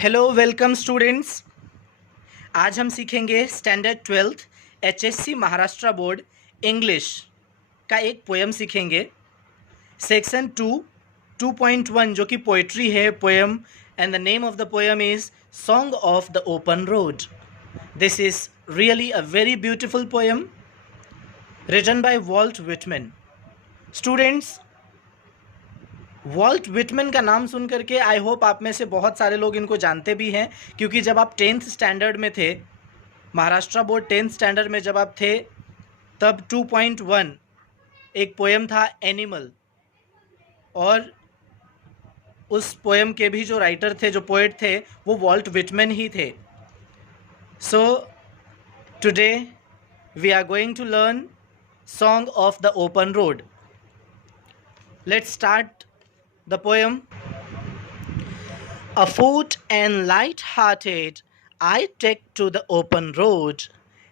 Hello welcome students. आज हम सीखेंगे standard 12th HSC Maharashtra board English का एक पोएम सीखेंगे। सेक्शन 2.1 जो कि पोइट्री है poem, and the name of the poem is song of the open road. This is really a very beautiful poem written by Walt Whitman. Students, Walt Whitman का नाम सुन करके I hope आप में से बहुत सारे लोग इनको जानते भी हैं, क्योंकि जब आप 10th स्टैंडर्ड में थे, महाराष्ट्र बोर्ड 10th स्टैंडर्ड में जब आप थे, तब 2.1 एक पोएम था एनिमल, और उस पोएम के भी जो राइटर थे, जो पोएट थे, वो वॉल्ट विटमैन ही थे। So today we are going to learn song of the open road. Let's start the poem. Afoot and light-hearted, I take to the open road,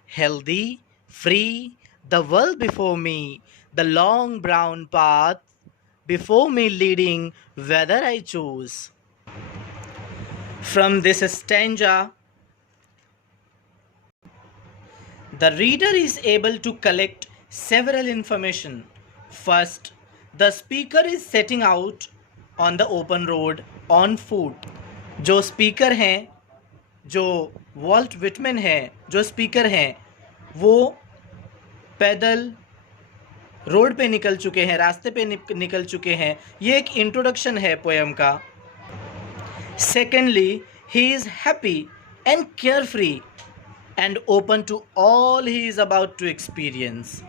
healthy, free, the world before me, the long brown path before me leading whether I choose. From this stanza, the reader is able to collect several information. First, the speaker is setting out on the open road on foot. जो speaker हैं, जो Walt Whitman हैं, जो speaker हैं, वो पैदल road पे निकल चुके हैं, रास्ते पे निकल चुके हैं। ये एक इंट्रोडक्शन है पोएम का। Secondly, he is happy and carefree and open to all he is about to experience.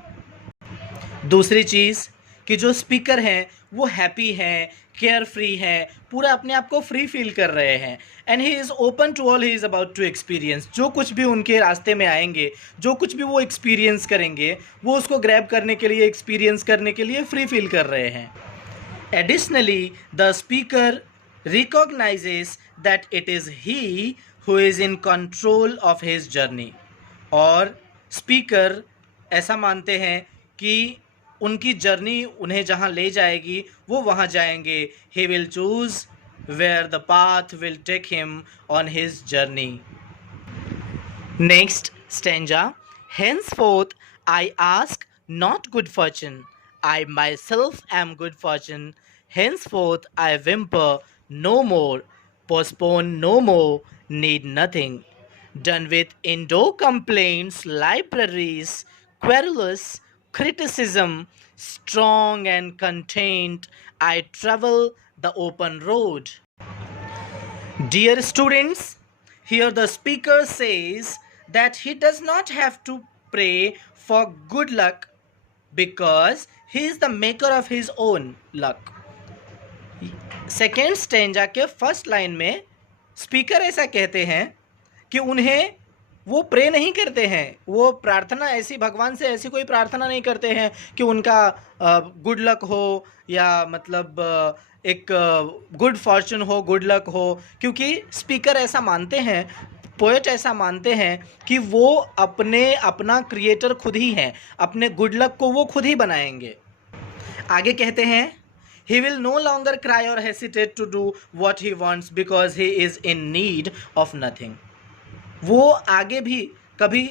दूसरी चीज़ कि जो स्पीकर हैं वो हैप्पी हैं, केयर फ्री हैं, पूरा अपने आप को फ्री फील कर रहे हैं, and he is open to all he is about to experience. जो कुछ भी उनके रास्ते में आएंगे, जो कुछ भी वो एक्सपीरियंस करेंगे, वो उसको ग्रैब करने के लिए, एक्सपीरियंस करने के लिए फ्री फील कर रहे हैं। Additionally, the speaker recognises that it is he who is in control of his journey. और स्पीकर ऐसा मानते हैं कि उनकी जर्नी उन्हें जहाँ ले जाएगी वो वहाँ जाएंगे। He will choose where the path will take him on his journey. Next stanza, henceforth I ask not good fortune, I myself am good fortune, henceforth I whimper no more, postpone no more, need nothing, done with indoor complaints, libraries, querulous criticism, strong and contained, I travel the open road. Dear students, here the speaker says that he does not have to pray for good luck because he is the maker of his own luck. Second stanza के first line में speaker ऐसा कहते हैं कि उन्हें वो pray नहीं करते हैं, वो प्रार्थना ऐसी भगवान से ऐसी कोई प्रार्थना नहीं करते हैं कि उनका गुड लक हो, या मतलब एक गुड फॉर्चून हो, गुड लक हो, क्योंकि स्पीकर ऐसा मानते हैं, पोएट ऐसा मानते हैं कि वो अपना क्रिएटर खुद ही हैं, अपने गुड लक को वो खुद ही बनाएंगे। आगे कहते हैं, he will no longer cry or hesitate to do what he wants because he is in need of nothing. वो आगे भी कभी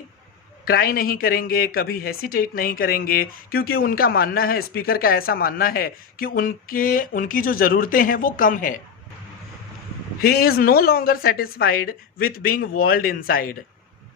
क्राई नहीं करेंगे, कभी हेसिटेट नहीं करेंगे, क्योंकि उनका मानना है, स्पीकर का ऐसा मानना है कि उनकी जो ज़रूरतें हैं वो कम है। He is no longer satisfied with being walled inside.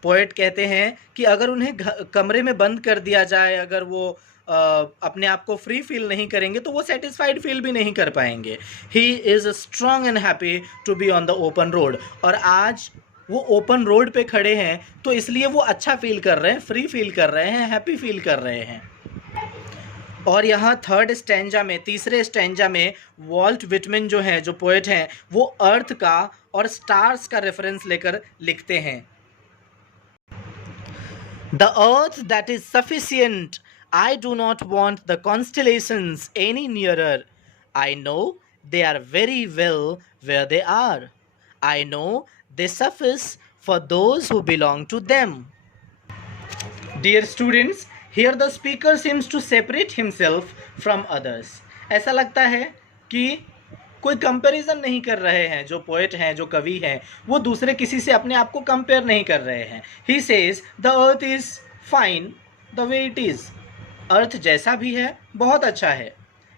Poet कहते हैं कि अगर उन्हें कमरे में बंद कर दिया जाए, अगर वो अपने आप को फ्री फील नहीं करेंगे तो वो सेटिस्फाइड फील भी नहीं कर पाएंगे। He is strong and happy to be on the open road. और आज वो ओपन रोड पे खड़े हैं तो इसलिए वो अच्छा फील कर रहे हैं, फ्री फील कर रहे हैं, हैप्पी फील कर रहे हैं। और यहाँ थर्ड स्टैंजा में, तीसरे स्टैंजा में, वॉल्ट विटमैन जो हैं, जो पोएट हैं, वो अर्थ का और स्टार्स का रेफरेंस लेकर लिखते हैं। The earth that is sufficient, I do not want the constellations any nearer. I know they are very well where they are. I know they suffice for those who belong to them. Dear students, here the speaker seems to separate himself from others. ऐसा लगता है कि कोई comparison नहीं कर रहे हैं, जो पोएट हैं, जो कवि हैं, वो दूसरे किसी से अपने आप को कंपेयर नहीं कर रहे हैं। He says the earth is fine the way it is, earth जैसा भी है बहुत अच्छा है।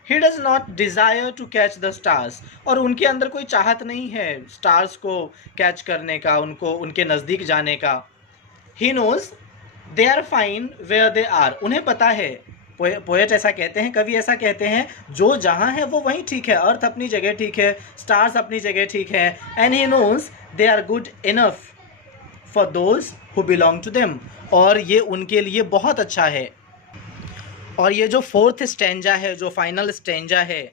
He does not desire to catch the stars, और उनके अंदर कोई चाहत नहीं है स्टार्स को कैच करने का, उनको उनके नज़दीक जाने का। He knows they are fine where they are, उन्हें पता है, पोएट ऐसा कहते हैं, कवि ऐसा कहते हैं, जो जहाँ है वो वहीं ठीक है, अर्थ अपनी जगह ठीक है, स्टार्स अपनी जगह ठीक है। And he knows they are good enough for those who belong to them, और ये उनके लिए बहुत अच्छा है। और ये जो फोर्थ स्टैंजा है, जो फाइनल स्टैंजा है,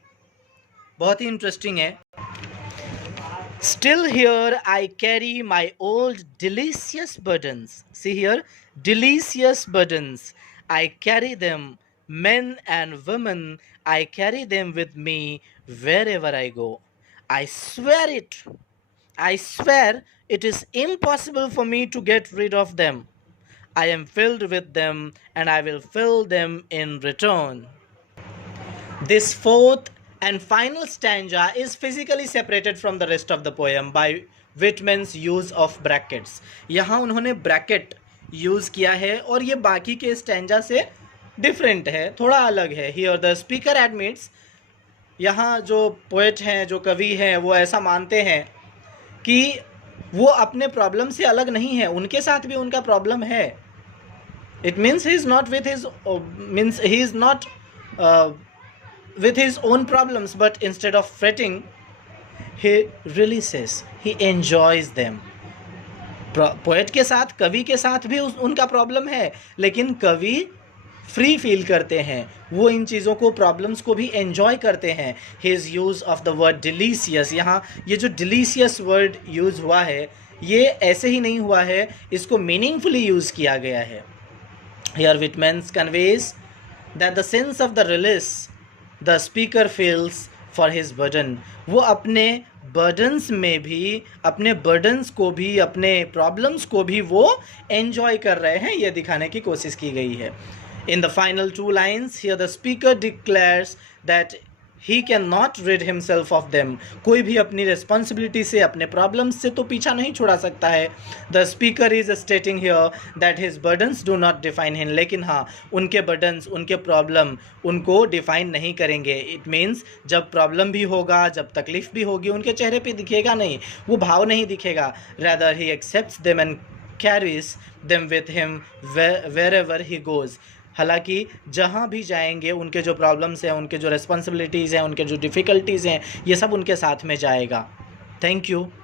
बहुत ही इंटरेस्टिंग है। Still here I carry my old delicious burdens. See here, delicious burdens. I carry them, men and women, I carry them with me wherever I go. I swear it. I swear it is impossible for me to get rid of them. I am filled with them and I will fill them in return. This fourth and final stanza is physically separated from the rest of the poem by Whitman's use of brackets. यहाँ उन्होंने bracket use किया है और ये बाकी के stanza से different है, थोड़ा अलग है। हियर द स्पीकर एडमिट्स, यहाँ जो पोएट हैं, जो कवि हैं, वो ऐसा मानते हैं कि वो अपने प्रॉब्लम से अलग नहीं है, उनके साथ भी उनका प्रॉब्लम है। It means he is not with his means he is not with his own problems, but instead of fretting, he releases, he enjoys them. Poet के साथ, कवि के साथ भी उनका प्रॉब्लम है, लेकिन कवि फ्री फील करते हैं, वो इन चीज़ों को, प्रॉब्लम्स को भी एन्जॉय करते हैं। His use of the word delicious, यहाँ ये जो डिलीशियस वर्ड यूज़ हुआ है, ये ऐसे ही नहीं हुआ है, इसको मीनिंगफुली यूज़ किया गया है। Here Whitman conveys that the sense of the release the speaker feels for his burden, वो अपने बर्डन्स में भी, अपने बर्डन्स को भी, अपने प्रॉब्लम्स को भी वो एन्जॉय कर रहे हैं, ये दिखाने की कोशिश की गई है। In the final 2 lines here the speaker declares that he cannot rid himself of them, कोई भी अपनी रिस्पॉन्सिबिलिटी से, अपने प्रॉब्लम्स से तो पीछा नहीं छुड़ा सकता है। The speaker is स्टेटिंग here that his burdens do not define him, लेकिन हाँ, उनके बर्डन्स, उनके प्रॉब्लम उनको डिफाइन नहीं करेंगे। इट मीन्स जब प्रॉब्लम भी होगा, जब तकलीफ भी होगी, उनके चेहरे पे दिखेगा नहीं, वो भाव नहीं दिखेगा। Rather he accepts them and carries them with him wherever he goes, हालांकि जहाँ भी जाएंगे उनके जो प्रॉब्लम्स हैं, उनके जो रिस्पॉन्सिबिलिटीज़ हैं, उनके जो डिफ़िकल्टीज़ हैं, ये सब उनके साथ में जाएगा। Thank you.